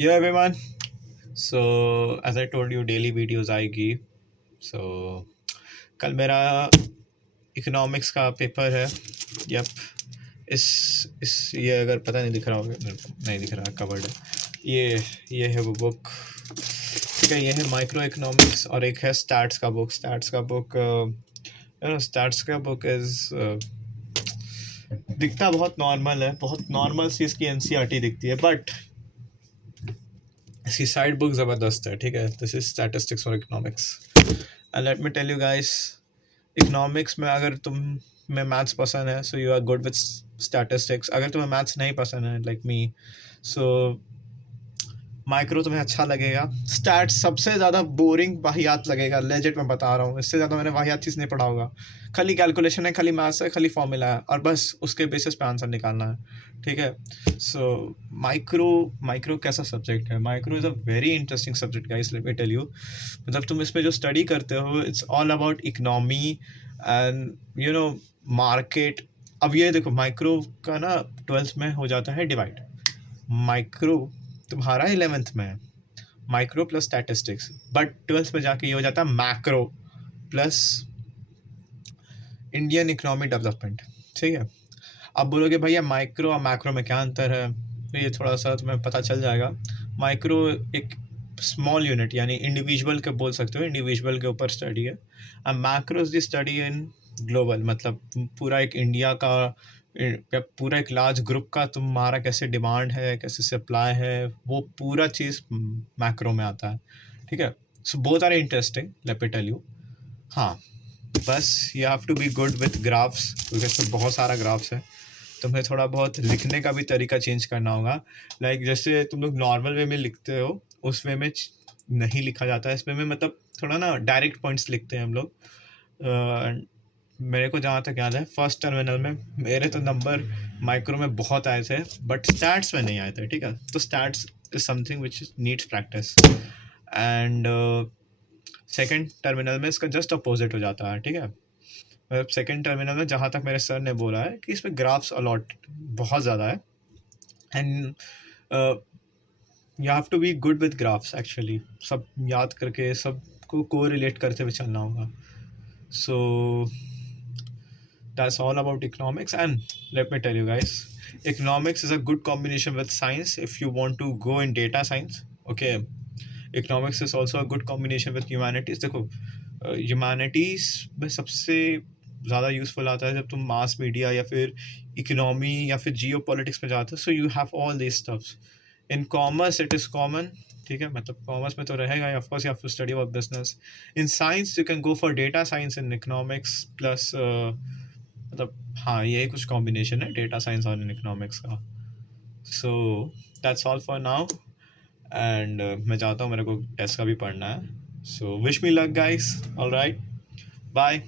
Yo everyone. So as I told you, daily videos आएगी. So कल मेरा economics का पेपर है. यप. इस ये अगर पता नहीं दिख रहा होगा, नहीं दिख रहा, कवर्ड है. ये है वो बुक. ठीक है, ये है माइक्रो इकोनॉमिक्स और एक है स्टैट्स का बुक. स्टैट्स का बुक इज दिखता बहुत नॉर्मल है, बहुत नॉर्मल सी इसकी एनसीईआरटी दिखती है, बट इसकी साइड बुक ज़बरदस्त है. ठीक है, this is statistics for economics. And let me tell you guys, economics में अगर तुम्हें मैथ्स पसंद है, so you are good with statistics. अगर तुम्हें मैथ्स नहीं पसंद है लाइक मी, सो माइक्रो तुम्हें अच्छा लगेगा. स्टैट्स सबसे ज़्यादा बोरिंग वाहियात लगेगा, लेजिट मैं बता रहा हूँ. इससे ज़्यादा मैंने वाहियात चीज़ नहीं पढ़ा होगा. खाली कैलकुलेशन है, खाली मैथ्स है, खाली फॉर्मूला है, और बस उसके बेसिस पे आंसर निकालना है. ठीक है. सो माइक्रो कैसा सब्जेक्ट है? Micro is a very interesting subject guys, let me tell you. मतलब तुम इसमें जो स्टडी करते हो, it's all about economy and market. अब ये देखो, माइक्रो का ना 12th में हो जाता है डिवाइड. माइक्रो तुम्हारा 11th में है, micro plus statistics, but 12th में जाके ये हो जाता है macro plus Indian economic development. ठीक है. अब बोलोगे भैया माइक्रो और मैक्रो में क्या अंतर है? तो ये थोड़ा सा तुम्हें पता चल जाएगा. माइक्रो एक स्मॉल यूनिट, यानी इंडिविजुअल के बोल सकते हो, इंडिविजुअल के ऊपर स्टडी है. और macro is the study in global, मतलब पूरा एक इंडिया का या पूरा एक लार्ज ग्रुप का तुम्हारा कैसे डिमांड है, कैसे सप्लाई है, वो पूरा चीज़ मैक्रो में आता है. ठीक है. So both are interesting, let me tell you. हाँ, बस you have to be good with graphs, क्योंकि इसमें बहुत सारा ग्राफ्स है. तुम्हें थोड़ा बहुत लिखने का भी तरीका चेंज करना होगा. लाइक जैसे तुम लोग नॉर्मल वे में लिखते हो, उस वे में नहीं लिखा जाता है. इस वे में मतलब थोड़ा ना डायरेक्ट पॉइंट्स लिखते हैं हम लोग. मेरे को जहाँ तक याद है, फर्स्ट टर्मिनल में मेरे तो नंबर माइक्रो में बहुत आए थे, बट स्टैट्स में नहीं आए थे. ठीक है. तो stats is something which needs practice. And second terminal में इसका जस्ट अपोजिट हो जाता है. ठीक है. मतलब सेकेंड टर्मिनल में जहाँ तक मेरे सर ने बोला है कि इसमें ग्राफ्स अलॉट बहुत ज़्यादा है. And you have to be good with graphs actually. सब याद करके सबको को रिलेट करते हुए चलना होगा. सो that's all about economics. And let me tell you guys, economics is a good combination with science if you want to go in data science. Okay. Economics is also a good combination with humanities. देखो, humanities में सबसे ज़्यादा useful आता है जब तुम mass media या फिर इकोनॉमी या फिर जियो पॉलिटिक्स में जाते हो. So you have all this stuffs. In commerce it is common. ठीक है. मतलब कॉमर्स में तो रहेगा, of course you have to study about business. In science you can go for data science. In economics plus मतलब हाँ, ये कुछ कॉम्बिनेशन है डेटा साइंस और इकोनॉमिक्स का. So that's all for now. And मैं चाहता हूँ, मेरे को टेस्ट का भी पढ़ना है. So wish me luck guys. All right, bye.